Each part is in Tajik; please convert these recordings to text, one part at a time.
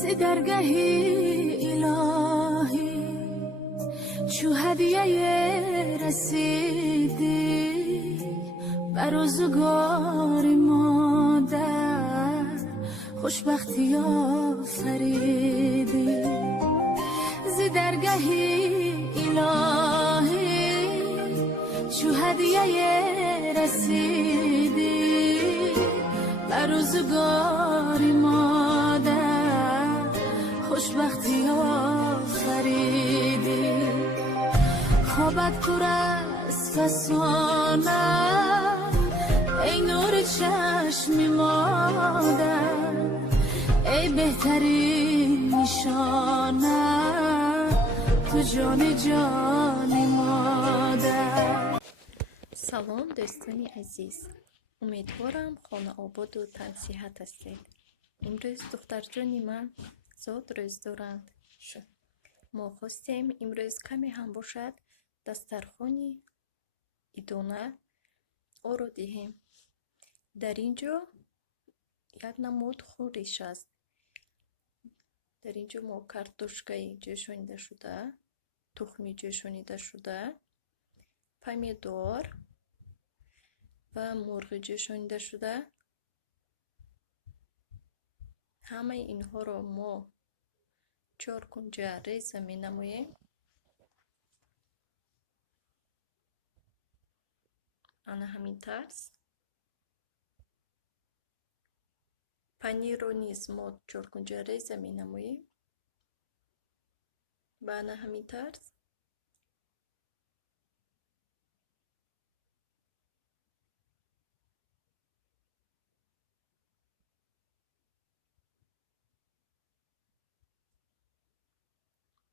ز درگهی الهی چو هدیه رسیدی بر روزگار مادر خوشبختی آفریدی ز درگهی الهی چو هدیه رسیدی بر روزگار مادر خوشبختی آفریدی خوابت پر از فسانه ای نور چشم مادر ای بهترین نشانه تو جان مادر. салом дӯстони азиз, умедворам хона ободу тансиҳат ҳастед. имрӯз духтарҷони ман зод рӯздоранд. мо хостем имрӯз каме ҳам бошад дастархони идона оро диҳем. дар ин ҷо як намуд хӯриш аст. дар ин ҷо мо картошкаи ҷӯшонидашуда, тухми ҷӯшонидашуда, помидор ва мурғи ҷӯшонидашуда, ҳамаи инҳоро мо 4 кунҷа реза менамоем. ана ҳамин тарз. панирро низ мо 4 кунҷа реза менамоем. ба ана ҳамин тарз.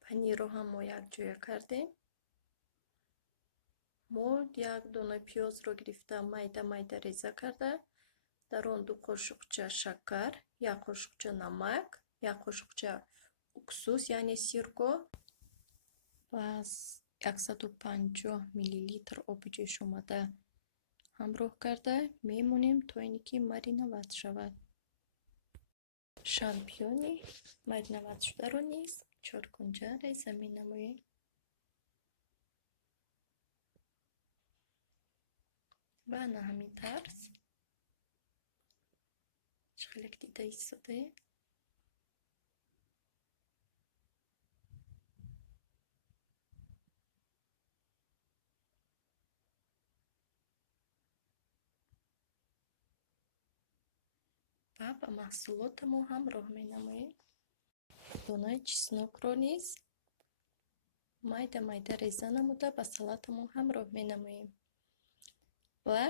панирро ҳам мо якҷоя кардем. мо як дона пиёзро гирифта майда майда реза карда, дар он 2 қошуқча шакар, 1 қошуқча намак, 1 қошуқча уксус яъне сирко ва 150 миллилитр оби ҷӯшомада ҳамроҳ карда мемонем то ине ки мариноват шавад. шампиони мариноватшударо низ 4 кунҷа реза менамоем. ва ана ҳамин тарз. чӣ хеле дида истоде. ва ба маҳсулотамо ҳамроҳ менамоем. донаи чеснокро низ майда майда реза намуда ба салатамон ҳамроҳ менамоем. ва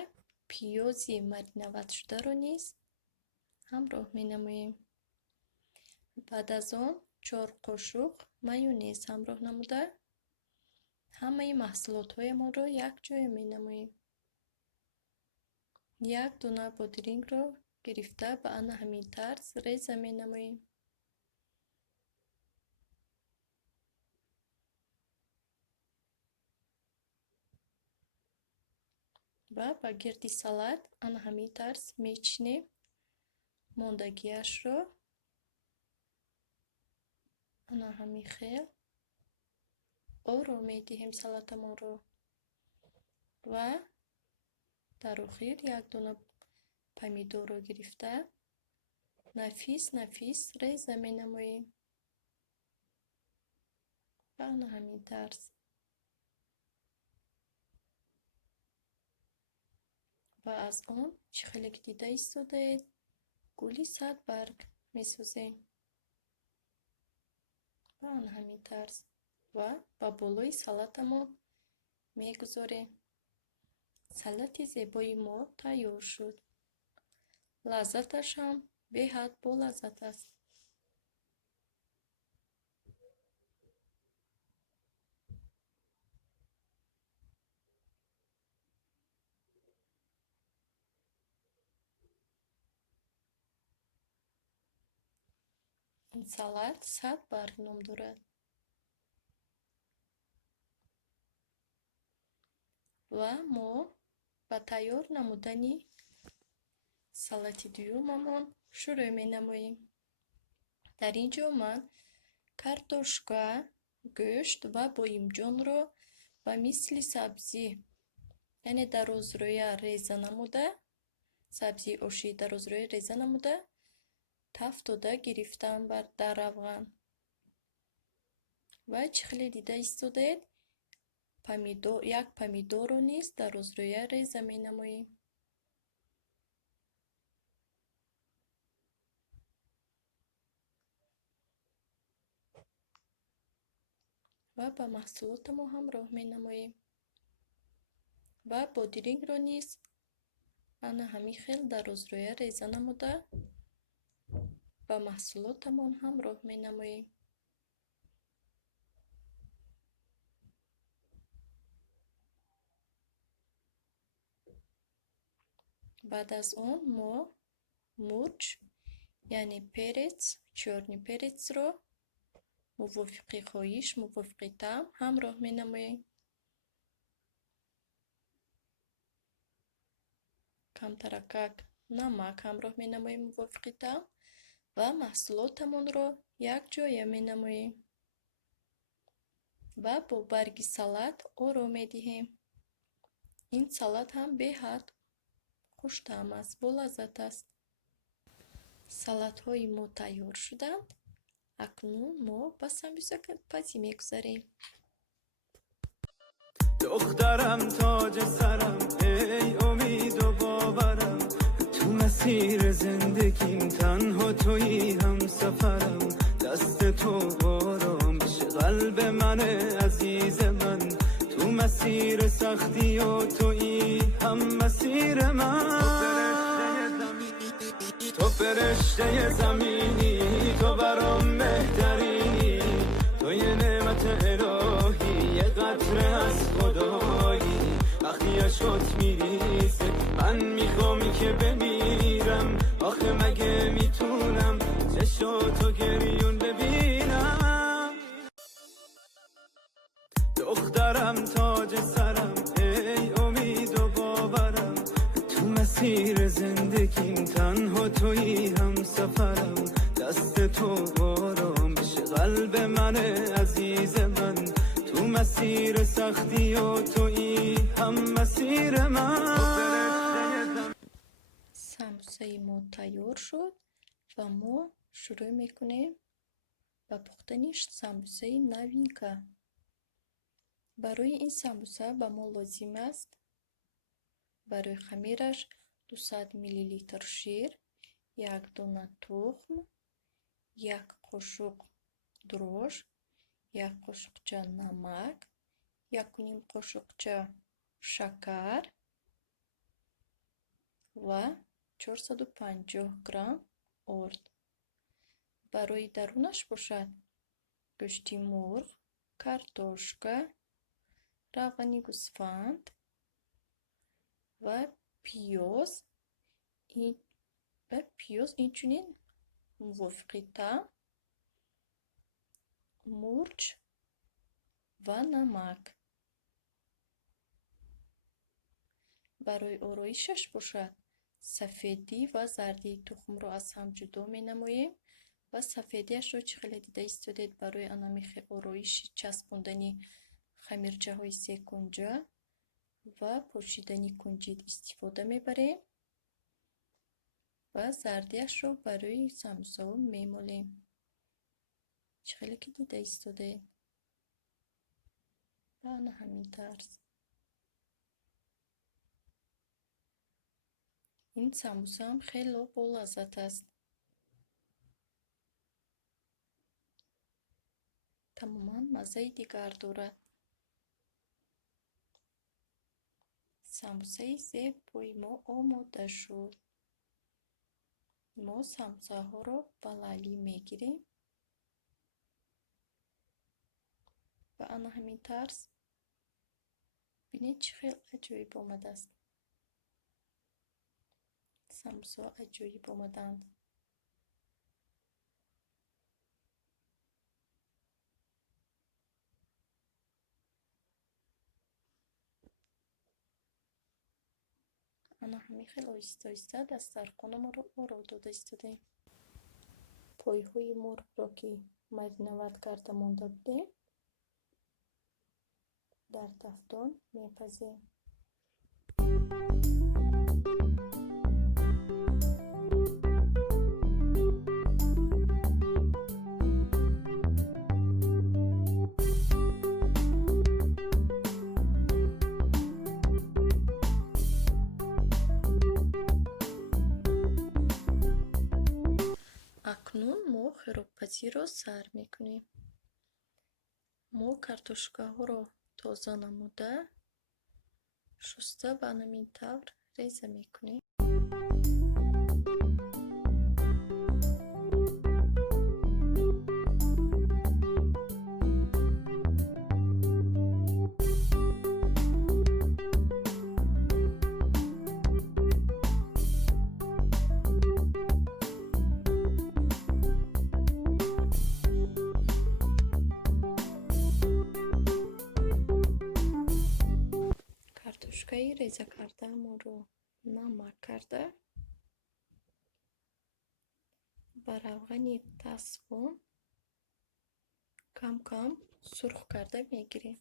пиёзи мариноватшударо низ ҳамроҳ менамоем. баъд аз он 4 қошуқ майонез ҳамроҳ намуда ҳамаи маҳсулотҳоямонро якҷоя менамоем. 1 дона бодирингро гирифта ба ана ҳамин тарз реза менамоем. ва ба гирди салат ана ҳамин тарз мечинем. мондагиашро ана ҳамин хел ором медиҳем салатамонро. ва дар охир 1 дона помидорро гирифта нафис реза менамоем. ва ана ҳамин тарз. ва аз он чӣ хеле дида истодаед гули 100 барг месозем. ва ана ҳамин тарз. ва ба болои салатамон мегузорем. салати зебои мо тайёр шуд. лаззаташ ҳам беҳад болаззат аст. ин салат 100 барг ном дорад. ва мо ба тайёр намудани салати дуюмамон шурӯъ менамоем. дар ин ҷо ман картошка, гӯшт ва боимҷонро ба мисли сабзӣ, яъне дарозрӯя реза намуда, сабзии ошӣ дарозрӯя реза намуда, тафт дода гирифтам дар равған. Ва чӣ хеле дида истодед, як помидорро низ дарозрӯя реза менамоем. ва ба маҳсулотамон ҳамроҳ менамоем. ва бодирингро низ ана ҳамин хел дарозрӯя реза намуда ба маҳсулотамон ҳамроҳ менамоем. баъд аз он мо мурч, яъне перец, чёрни перецро мувофиқи хоҳиш, мувофиқи таъм ҳамроҳ менамоем. камтаракак намак ҳамроҳ менамоем мувофиқи таъм ва маҳсулотамонро якҷоя менамоем. ва бо барги салат оро медиҳем. ин салат ҳам беҳад хуштаъм аст, болаззат аст. салатҳои мо тайёр шуданд. акнун мо ба самбусапазӣ мегузарем. دخترم تاج سرم ای امید و باورم تو مسیر زندگیم تنها تویی هم سفرم دست تو آرام بشه قلب من عزیز من تو مسیر سختی و تویی هم مسیر من تو فرشته زمینی تو برام بهترینی تو یه نعمت الهی یه قطره از خدایی وقتی عشقت میریزه من میخوام که بمیرم آخه مگه میتونم چشاتو گریون ببینم دخترم تاج سرم ای امید و باورم تو مسیر زندگیم تنها تویی هم سفرم دست تو آرام بشه قلب من عزیز من تو مسیر سختی و تویی هم مسیر من. самбусаи мо тайёр шуд ва мо шурӯъ мекунем ба пухтани самбусаи навинка. барои ин самбуса ба мо лозим аст барои хамираш 200 мл шир, 1 дона тухм, 1 қошуқ дрожж, 1 қошуқча намак, 1,5 қошуқча шакар ва 450 грамм орд. барои дарунаш бошад гӯшти мурғ, картошка, равғани гӯсфанд ва пиёз. пиёз инчунин мувофиқи таъм, мурч ва намак. барои ороишаш бошад сафедӣ ва зардии тухмро аз ҳам ҷудо менамоем ва сафедиашро чӣ хеле дида истодед барои анамихе ороиши часпондани хамирчаҳои секунҷа ва почидани кунҷид истифода мебарем ва зардиашро барои самбусаҳо мемолем. чӣ хеле ки дида истодед. ва ана ҳамин тарз. ин самбуса ҳам хело болаззат аст. тамоман маззаи дигар дорад. самбусаи зебои мо омода шуд. мо самбусаҳоро ба лалӣ мегирем ва ана ҳамин тарз. бинед чӣ хел аҷоиб омадааст. самбусаҳо аҷоиб омадаанд. ана ҳамин хел оҳиста-оҳиста дастархонамонро оро дода истодем. پای‌های مرغ را که مرینواد کرده مانده بودیم در تفتان میپزیم. اکنون ما خرابپزی را سر میکنیم. ما کартошка ها را تازه نموده شسته به همین طور ریزه میکنیم. کартошкаи реза кардаамонро намак карда ба равғани тасбон кам кам сурх карда мегирем.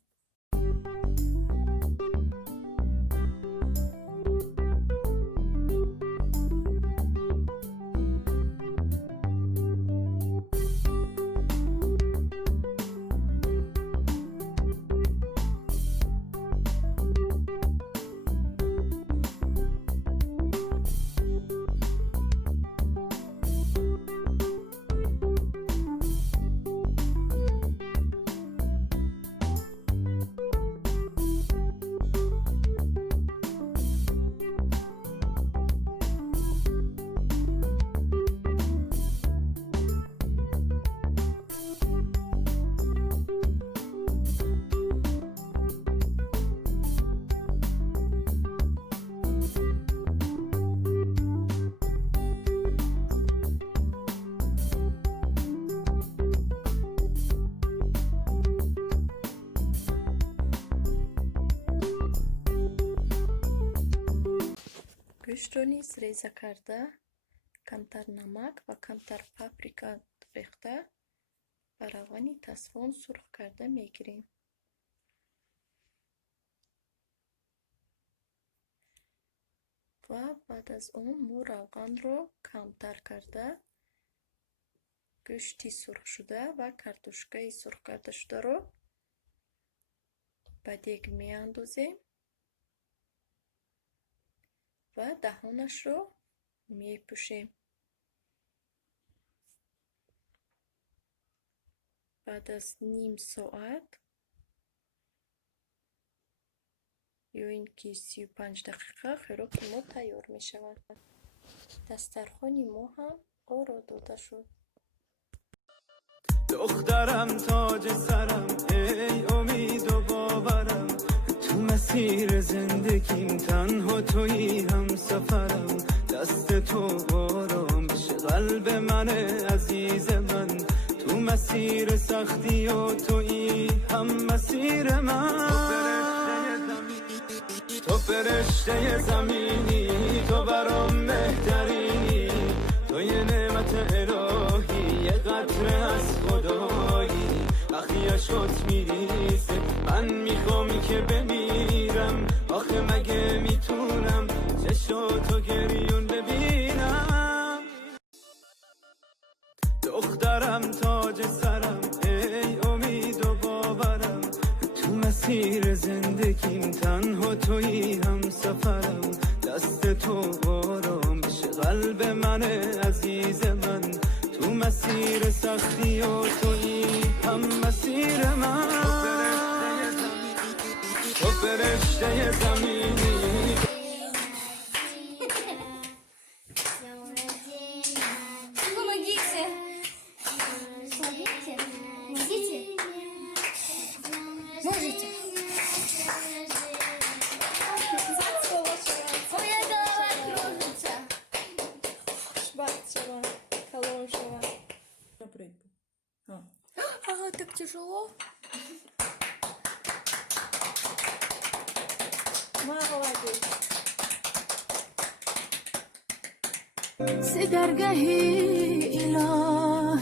گوشت را نیز ریزه کرده کمتر نمک و کمتر پاپریکا ریخته به روغن تصفون سرخ کرده میگیریم. و بعد از اون ما روغن را کمتر کرده گوشتی سرخ شده و کартошкаи سرخ کرده شده را به دیگ می اندازیم و دهانش رو می پوشیم. بعد از نیم ساعت یا اینکه 35 دقیقه خوراک ما تیار می شود. دسترخوان ما هم قرار داده شد. دخترم تاج سرم ای امید و باورم تو مسیر زندگیم تنها تویی هم سفرم دست تو آرام بشه قلب من عزیز من تو مسیر سختی و تویی هم مسیر من تو فرشته زمینی تو برام بهترینی تو یه نعمت الهی یه قطره از خدایی وقتی اشکات میریزه من میخوام که بمیرم آخه مگه میتونم چشاتو گریون ببینم دخترم تاج سرم ای امید و باورم تو مسیر زندگیم تنها تویی هم سفرم دست تو آرام بشه قلب من عزیز من تو مسیر سختی و تویی هم مسیر من تو فرشته زمینی Ага, так тяжело. Молодец. سدرگهی الهی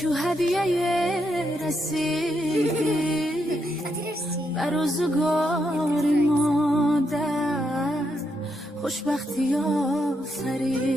چو هدیه رسیدی بر روزگار مادر خوشبختی آفریدی.